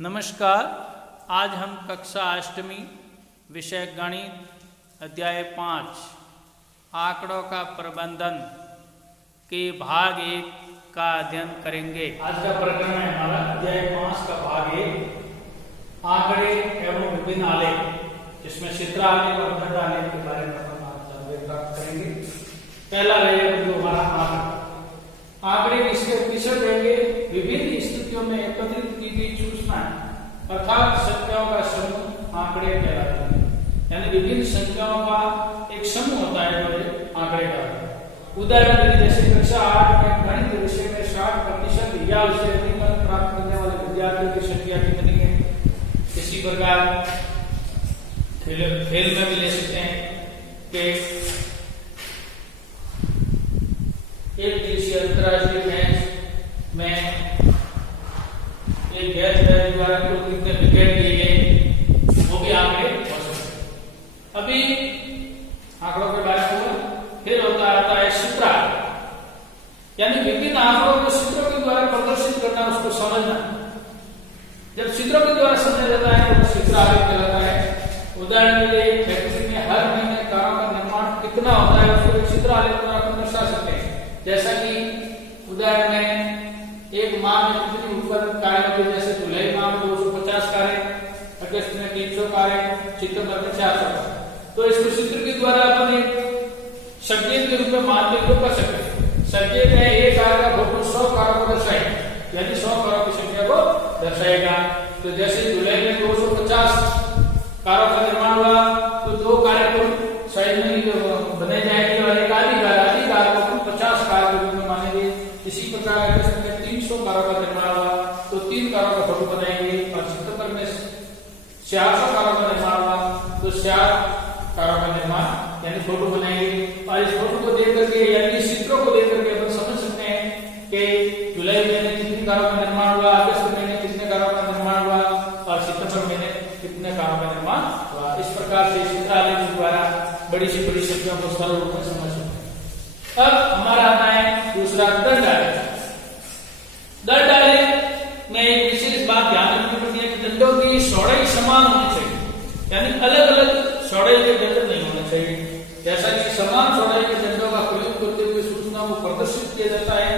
नमस्कार। आज हम कक्षा अष्टमी विषय गणित अध्याय 5 आंकड़ों का प्रबंधन के भाग 1 का अध्ययन करेंगे। आज का प्रकरण है हमारा अध्याय 5 का भाग 1 आंकड़े एवं विभिन्न आलेख, जिसमें चित्र आलेख और खंड आलेख के बारे में हम प्राप्त करेंगे। पहला है जो हमारा आंकड़े किसके विषय देंगे। विभिन्न स्थितियों में एकत्रित की गई सूचनाएं अर्थात संख्याओं का समूह आंकड़े कहलाते हैं। यानी विभिन्न संख्याओं का एक समूह होता है जो आंकड़े का। उदाहरण के लिए जैसे कक्षा 8 में गणित विषय में 60% या उससे अधिक अंक प्राप्त करने वाले विद्यार्थियों की संख्या कितनी है। इसी प्रकार खेल में भी ले सकते हैं कि एक दिवसीय अंतर्राष्ट्रीय मैच में एक गैर खिलाड़ी द्वारा कुल कितने विकेट लिए गए, वो भी आंकड़े हो सकते। अभी आंकड़ों के बारे में फिर आता है चित्र, यानी विभिन्न आंकड़ों को चित्रों के द्वारा प्रदर्शित करना, उसको समझना। जब चित्रों के द्वारा समझा जाता है तो चित्र आलेख कहलाता है। उदाहरण के लिए फैक्ट्री में हर महीने कारों का निर्माण कितना होता है, उसको चित्र आलेख द्वारा हम दर्शा सकते हैं। जैसा कि उदाहरण में एक माह में कितनी उत्पादन कार्य होते हैं, जैसे जुलाई माह में 250 कार्य, अगस्त में 300 कार्य, सितंबर में 400। तो इसको चित्र के द्वारा अपन एक संकेत के रूप में मान के कर सकते हैं। संकेत है एक कार्य का फोटो 100 कार्यों को दर्शाएगा, यानी 100 कार्यों की संख्या को दर्शाएगा। तो जैसे जुलाई में 250 कार्यों का निर्माण हुआ तो 2 कार्य को साइड में बनाई जाएगी और एक आधी कार्य को 50 कार्य के रूप में मानेंगे। इसी प्रकार अगस्त में 300 कारों का निर्माण हुआ तो 3 कारों का फोटो बनाएंगे और सितंबर में 400 कारों का निर्माण हुआ तो 4 कारों का निर्माण यानी फोटो बनाएंगे। और इस फोटो को देख करके यानी चित्रों को देख करके अपन समझ सकते हैं कि जुलाई महीने कितनी कारों का निर्माण हुआ, अगस्त महीने कितने कारों का निर्माण हुआ और सितंबर महीने कितने कारों का निर्माण हुआ। इस प्रकार से चित्र आलेख द्वारा बड़ी से बड़ी संख्याओं को सरल रूप में समझ सकते हैं। अब हमारा आता है दूसरा दंड आलेख। दंड आलेख में एक विशेष बात ध्यान रखनी पड़ती है कि दंडों की चौड़ाई समान होनी चाहिए, यानी अलग अलग चौड़ाई के दंड नहीं होने चाहिए। जैसा कि समान चौड़ाई के दंडों का प्रयोग करते हुए सूचना को प्रदर्शित किया जाता है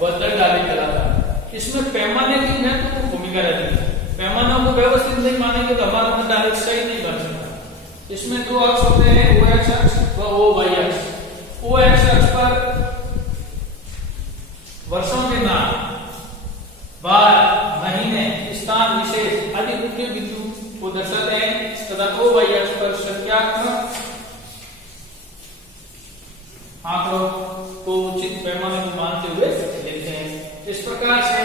वह दंड आलेख कहलाता है। इसमें पैमाने की महत्वपूर्ण भूमिका रहती है। पैमानों को व्यवस्थित नहीं मानेंगे तो हमारा दंड आलेख सही नहीं बन सकता। इसमें 2 अक्ष होते हैं, ओ एक्स अक्ष व ओ वाई अक्ष। ओ एक्स अक्ष पर वर्षों के नाम, बार, महीने, स्थान, विशेष आदि मुख्य बिंदु को दर्शाते हैं तथा ओ वाई अक्ष पर संख्यात्मक आंकड़ों को उचित पैमाने को मानते हुए लिखते हैं। इस प्रकार से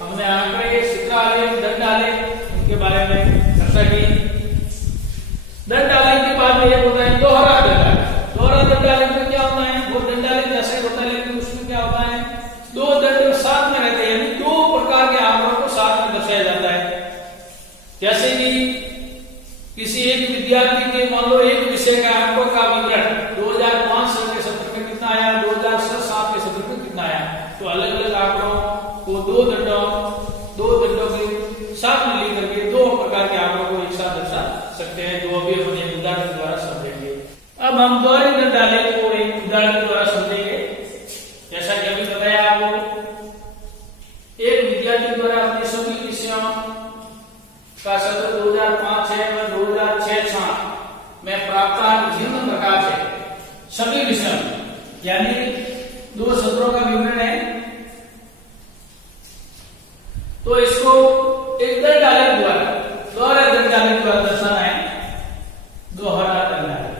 हमने आंकड़े, चित्र आलेख, दंड आलेख इनके बारे में चर्चा की। दंड आलेख के बाद में होता है दोहरा दंड आलेख। दोहरा दंड आलेख में क्या होता है, वो दंड आलेख जैसे होता है लेकिन उसमें क्या होता है 2 दंड साथ में रहते हैं, यानी 2 प्रकार के आंकड़ों को साथ में दर्शाया जाता है। जैसे कि किसी एक विद्यार्थी के मान लो एक विषय का अंकों का विवरण 2005 साल के सत्र में कितना आया, 2007 के सत्र में कितना आया, तो अलग अलग आंकड़ों को 2 दंडों के साथ में लेकर के 2 प्रकार के आंकड़ों को एक साथ दर्शा सकते हैं। जो अभी अपने उदाहरण द्वारा समझेंगे। अब हम दोहरे दंड आलेख को एक उदाहरण द्वारा समझेंगे। जैसा कि अभी बताया आपको, एक विद्यार्थी द्वारा अपने सभी विषयों का सत्र 2005-6 व 2006-7 में प्राप्त निम्न प्रकार से सभी विषयों यानी 2 सत्रों का विवरण है, तो इसको एक दंड आलेख द्वारा, दोहरा दंड आलेख द्वारा दर्शाना है। दोहरा दंड आलेख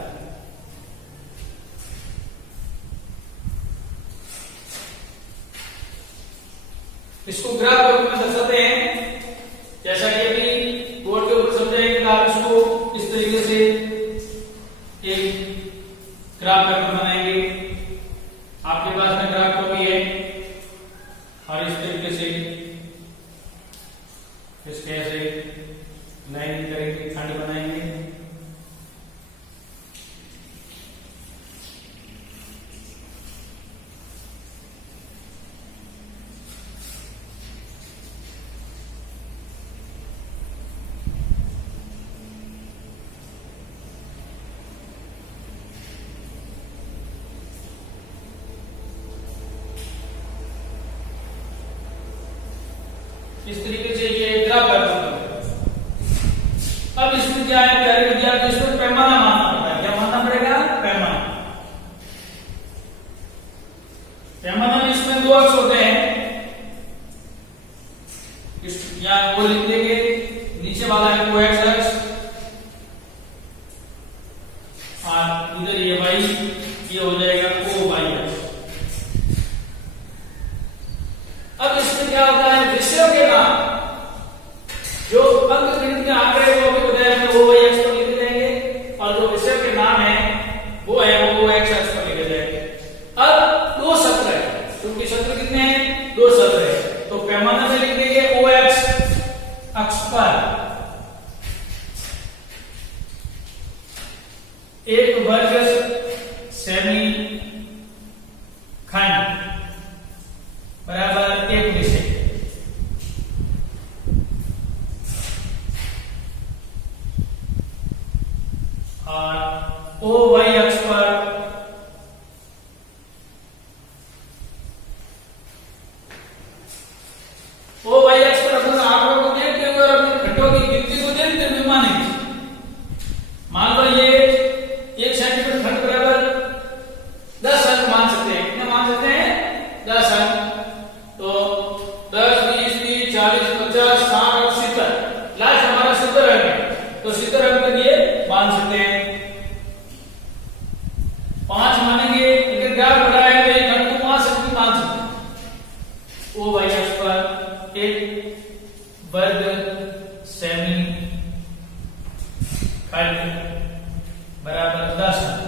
इसको ग्राफ के रूप में दर्शाते हैं। जैसा कि अभी बोर्ड के ऊपर समझाएंगे, आप इसको इस तरीके से एक ग्राफ पेपर बनाएंगे। आपके पास में ग्राफ कॉपी है और इस तरीके से इसके ऐसे लाइन करेंगे, खंड बनाएंगे। इस तरीके से ये ग्राफ कर सकते हैं। अब इसमें क्या है प्यारे विद्यार्थी, इसमें पैमाना मानना पड़ता है। क्या मानना पड़ेगा? पैमाना। पैमाना में इसमें दो अक्ष होते हैं, यहाँ वो लिख देंगे, नीचे वाला है वो एक्स अक्ष और इधर ये वाई, ये हो जाएगा ओ वाई अक्ष। अब इसमें क्या होता है, विषयों के नाम जो अंक गणित में आंकड़े वो भी बताया हमने, वो वाई अक्ष पर लिखे जाएंगे और जो विषय के नाम है वो है वो एक्स अक्ष पर लिखे जाएंगे। अब दो सत्र है, क्योंकि सत्र कितने हैं? दो सत्र है, तो पैमाने में लिख देंगे ओ एक्स अक्ष पर एक वर्ग सेमी खंड बराबर एक विषय। और ओ वाई अक्ष पर ओ वाई अक्ष पर अपने आंकड़ों को देखते हुए और अपने खंडों की गिनती को देखते हुए मानेंगे। मान लो ये 1 सेंटीमीटर खंड बराबर 10 अंक मान सकते हैं। कितने मान सकते हैं? 10 अंक। तो 10, 20, 30, 40, 50, 60 और 70, लास्ट हमारा 70 अंक है, तो 70 अंक तक ये मान सकते हैं। 5 मानेंगे, अगर ग्राफ बढ़ाया तो एक अंक को 5 अंक भी मान सकते हैं। ओ वाई अक्ष पर एक वर्ग सेमी खंड बराबर 10 अंक।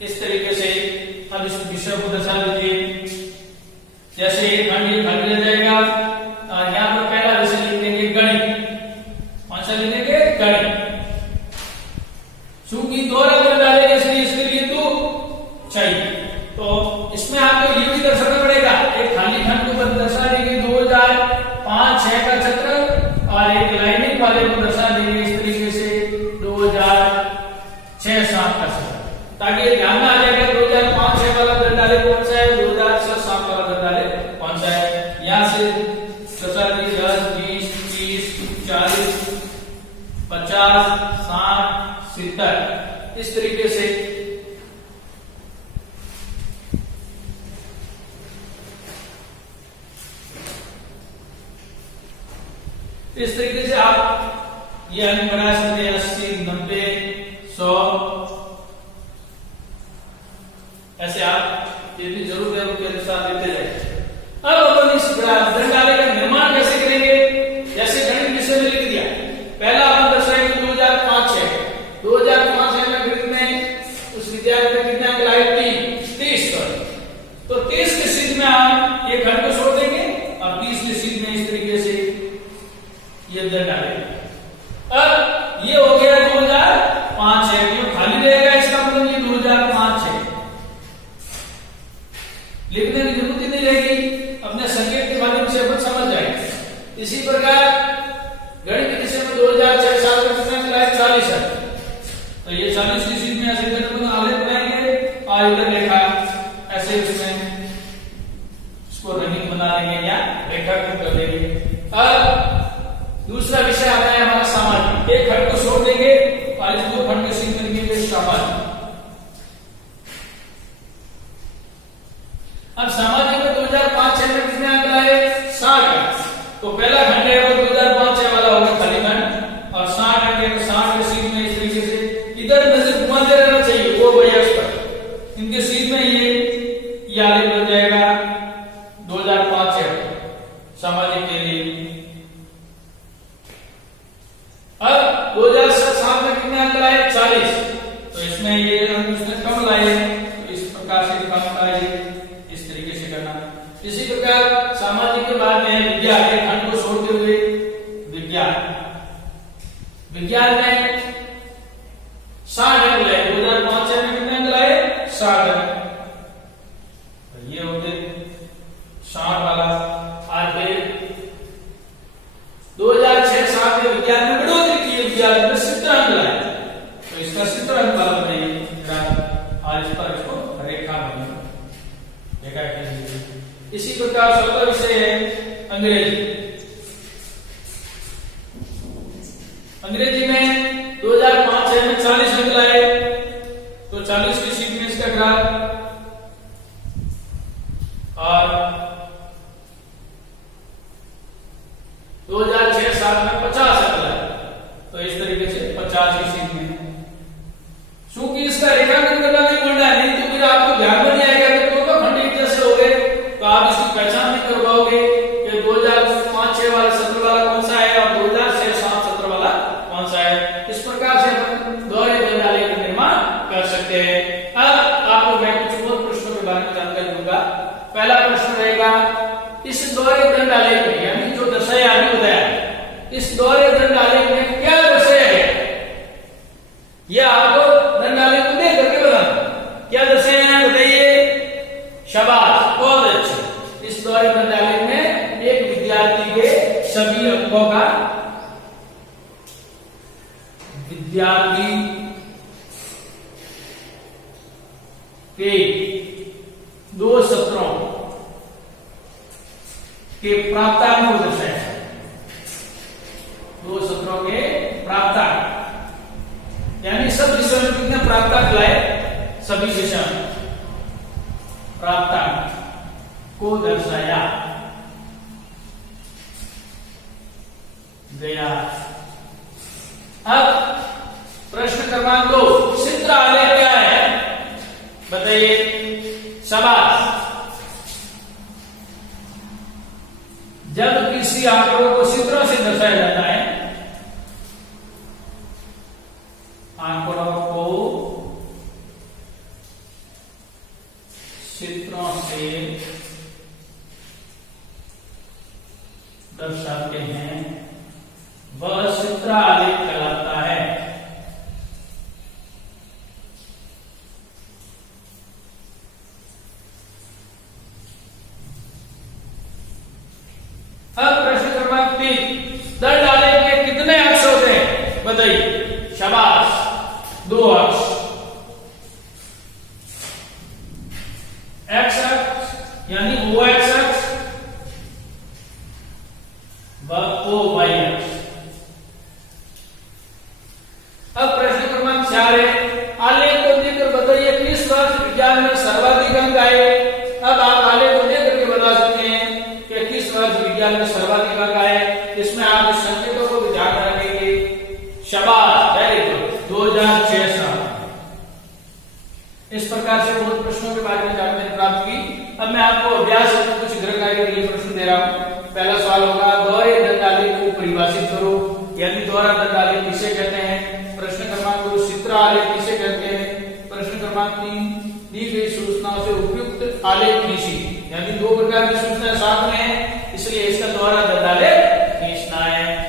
इस तरीके से अब इस विषय को दर्शा दीजिए। जैसे एक खंड ये खंड ले जाएगा और यहाँ पर पहला विषय लिख देंगे गणित। कौन सा लिखेंगे? गणित। चूंकि दो रंग डालेंगे इसलिए इसके लिए तो चाहिए, तो इसमें आपको ये भी दर्शाना पड़ेगा, एक खाली खंड को दर्शा देंगे 2005-6 का चक्र और एक लाइनिंग वाले को दर्शा देंगे इस तरीके से 2006-7 का चक्र, ताकि ये ध्यान में आ जाएगा 2005-6 वाला दर डाले कौन सा है, 2006-7 वाला दर डाले कौन सा है। यहाँ से 10, 20, 30, 40, 50, 60, 70 इस तरीके से आप ये अंक बना सकते हैं। 80, 90, 100 ऐसे आप जितनी जरूरत है उसके अनुसार लेते जाए। अब अपन इस दर डाले का निर्माण कैसे करेंगे? जैसे गणित विषय में लिख दिया, पहला अपन दर्शाएंगे 2005-6 में गणित में उस विद्यार्थी ने कितने अंक लाए? 30 पर। तो 30 के सीध में हम एक खंड को छोड़ देंगे और 30 के सीध में इस तरीके से ये दर डालेंगे। अब ये हो गया 2005-6, क्यों खाली रहेगा इसका मतलब ये 2005-6 लिखने की जरूरत ही नहीं रहेगी, अपने संकेत के माध्यम से अपन समझ जाएंगे। इसी प्रकार गणित के विषय में 2006-7 में कितने अंक लाए? 40 अंक। तो ये 40 की सीध में ऐसे आलेख बनाएंगे और इधर रेखा ऐसे इसमें इसको रंगीन बना देंगे या रेखांकित कर देंगे। अब दूसरा विषय आता है हमारा सामान्य। एक खंड को छोड़ देंगे और इस दो खंड के सीध में लिखेंगे सामान्य। अब सामान्य में 2005-6 में कितने अंक लाए? 60 अंक। तो पहला खंड है वो 2005-6 वाला होगा खाली खंड और 60 अंक है, तो 60 के सीध में इस तरीके से इधर नजर घुमाते रहना चाहिए वो वाई अक्ष पर, इनके सीध में ये आलेख बन जाएगा 2005-6 सामाजिक के लिए। अब 2007 में कितने अंक लाए? 40। तो इसमें ये अंक इसमें कम लाए, तो इस प्रकार से कम लाए, इस तरीके से करना। इसी प्रकार सामाजिक के बाद में विज्ञान, एक खंड को छोड़ते हुए विज्ञान में 60 अंक लाए। 2005-6 में कितने अंक लाए? 60 अंक। तो ये हो गए 60 वाला। आज फिर 2006-7 में विज्ञान में बढ़ोतरी की, विज्ञान में 70 अंक लाए, तो इसका 70 अंक वाला बनाइए। क्या कीजिए। इसी प्रकार चौथा विषय है अंग्रेजी। अंग्रेजी में 2005-6 में 40 अंक लाए, तो 40 की शीट में इसका ग्राफ, और 2006-7 में 50 अंक लाए, तो इस तरीके से 50 की शीट में। चूंकि इसका रेखांकन करना नहीं पड़ रहा है, नहीं तो फिर आपको ध्यान में नहीं आएगा कि दो खंड एक जैसे हो गए, तो आप इसकी पहचान नहीं कर पाओगे कि 2005-6 वाला सत्र वाला कौन सा है और 2006-7 सत्र वाला कौन सा है। इस प्रकार से हम दोहरे दंड आलेख का निर्माण कर सकते हैं। अब आपको मैं कुछ और प्रश्नों के बारे में जानकारी दूंगा। पहला प्रश्न रहेगा, इस दोहरे दंड आलेख में, यानी जो दर्शाया अभी बताया, इस दोहरे दंड आलेख में क्या दर्शाया गया, यह आपको दंड आलेख को देख करके बताना। क्या दर्शाया है बताइए। शाबाश, बहुत अच्छे। इस दोहरे दंड आलेख में एक विद्यार्थी के सभी अंकों का, विद्यार्थी के 2 सत्रों के प्राप्तांक को दर्शाया। 2 सत्रों के प्राप्तांक, यानी सब विषयों में कितने प्राप्तांक लाए, सभी विषयों में प्राप्तांक को दर्शाया गया। अब प्रश्न क्रमांक 2, चित्र आलेख क्या है बताइए। शाबाश। जब किसी आंकड़ों को चित्रों से दर्शाया जाता है, आंकड़ों को चित्रों से दर्शाते हैं, वह चित्र आलेख कहलाता है। अब प्रश्न क्रमांक 3, दंड आलेख में कितने अक्ष होते हैं बताइए। शाबाश, 2 अक्ष। एक्स अक्ष यानी ओ एक्स अक्ष व ओ वाई अक्ष। अब प्रश्न क्रमांक 4 है, आलेख को देखकर बताइए किस वर्ष विज्ञान में सर्वाधिक अंक आए। अब आप आलेख को देख करके बता सकते हैं कि किस वर्ष विज्ञान में सर्वाधिक अंक आए। इसमें आप इस संकेतों को भी ध्यान रखेंगे। शाबाश, वेरी गुड, 2006-7। इस प्रकार से बहुत प्रश्नों के बारे में जानकारी प्राप्त की। अब मैं आपको अभ्यास में कुछ गृह कार्य के लिए प्रश्न दे रहा हूं। पहला सवाल होगा, दोहरे दंड आलेख को परिभाषित करो, यानी दोहरा दंड आलेख किसे कहते हैं। प्रश्न क्रमांक 2, चित्र आलेख किसे कहते हैं। प्रश्न क्रमांक 3, दी गई सूचनाओं से उपयुक्त आलेख खींची, यानी 2 प्रकार की सूचनाएं साथ में है, इसलिए इसका दोहरा दंड आलेख